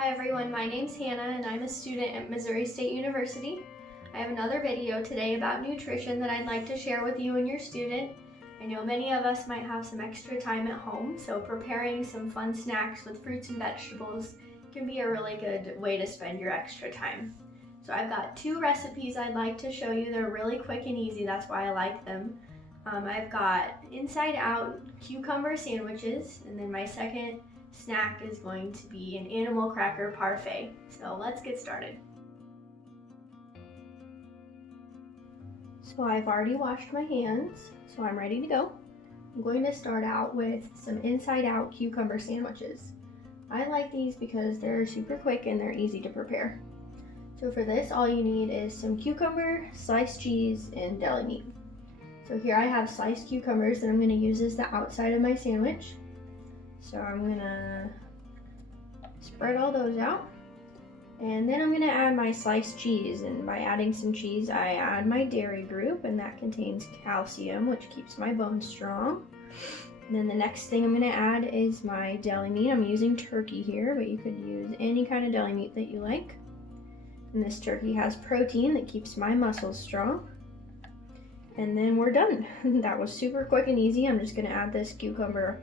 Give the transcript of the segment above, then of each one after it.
Hi everyone, my name's Hannah and I'm a student at Missouri State University. I have another video today about nutrition that I'd like to share with you and your student. I know many of us might have some extra time at home, so preparing some fun snacks with fruits and vegetables can be a really good way to spend your extra time. So I've got two recipes I'd like to show you. They're really quick and easy, that's why I like them. I've got inside out cucumber sandwiches, and then my second snack is going to be an animal cracker parfait. So let's get started. So I've already washed my hands, so I'm ready to go. I'm going to start out with some inside out cucumber sandwiches. I like these because they're super quick and they're easy to prepare. So for this, all you need is some cucumber, sliced cheese, and deli meat. So here I have sliced cucumbers that I'm going to use as the outside of my sandwich. So I'm going to spread all those out. And then I'm going to add my sliced cheese. And by adding some cheese, I add my dairy group, and that contains calcium, which keeps my bones strong. And then the next thing I'm going to add is my deli meat. I'm using turkey here, but you could use any kind of deli meat that you like. And this turkey has protein that keeps my muscles strong. And then we're done. That was super quick and easy. I'm just going to add this cucumber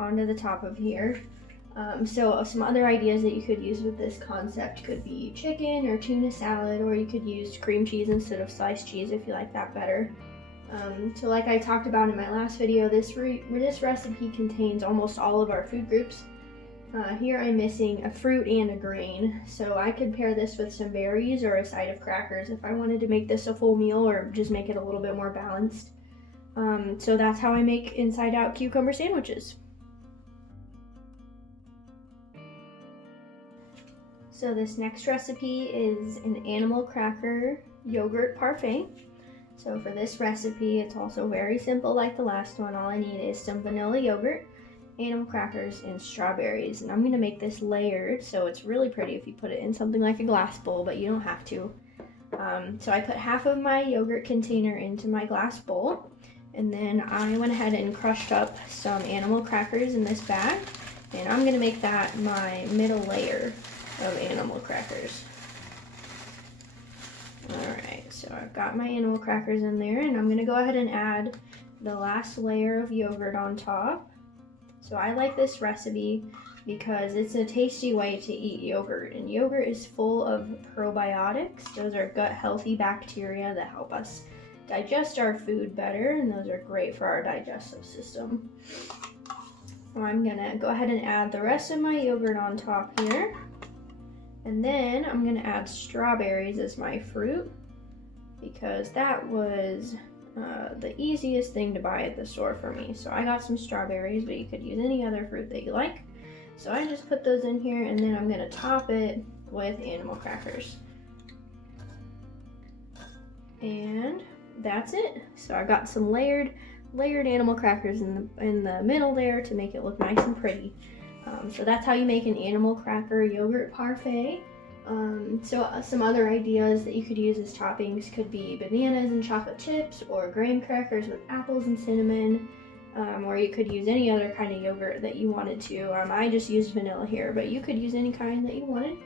onto the top of here. So some other ideas that you could use with this concept could be chicken or tuna salad, or you could use cream cheese instead of sliced cheese if you like that better. So like I talked about in my last video, this recipe contains almost all of our food groups. Here I'm missing a fruit and a grain, so I could pair this with some berries or a side of crackers if I wanted to make this a full meal or just make it a little bit more balanced. So that's how I make inside out cucumber sandwiches. So this next recipe is an animal cracker yogurt parfait. So for this recipe, it's also very simple like the last one. All I need is some vanilla yogurt, animal crackers, and strawberries. And I'm going to make this layered, so it's really pretty if you put it in something like a glass bowl, but you don't have to. So I put half of my yogurt container into my glass bowl, and then I went ahead and crushed up some animal crackers in this bag, and I'm going to make that my middle layer of animal crackers. Alright, so I've got my animal crackers in there, and I'm going to go ahead and add the last layer of yogurt on top. So I like this recipe because it's a tasty way to eat yogurt, and yogurt is full of probiotics. Those are gut healthy bacteria that help us digest our food better, and those are great for our digestive system. So I'm going to go ahead and add the rest of my yogurt on top here. And then I'm going to add strawberries as my fruit, because that was the easiest thing to buy at the store for me. So I got some strawberries, but you could use any other fruit that you like. So I just put those in here, and then I'm going to top it with animal crackers. And that's it. So I got some layered animal crackers in the middle there to make it look nice and pretty. So that's how you make an animal cracker yogurt parfait. So some other ideas that you could use as toppings could be bananas and chocolate chips, or graham crackers with apples and cinnamon, or you could use any other kind of yogurt that you wanted to. I just used vanilla here, but you could use any kind that you wanted.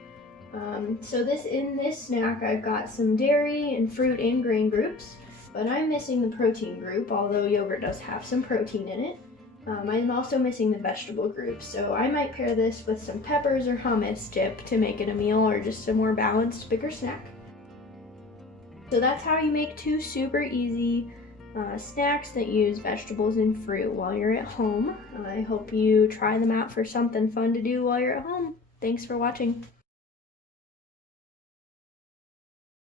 So in this snack I've got some dairy and fruit and grain groups, but I'm missing the protein group, although yogurt does have some protein in it. I'm also missing the vegetable group, so I might pair this with some peppers or hummus dip to make it a meal, or just a more balanced, bigger snack. So that's how you make two super easy snacks that use vegetables and fruit while you're at home. I hope you try them out for something fun to do while you're at home. Thanks for watching.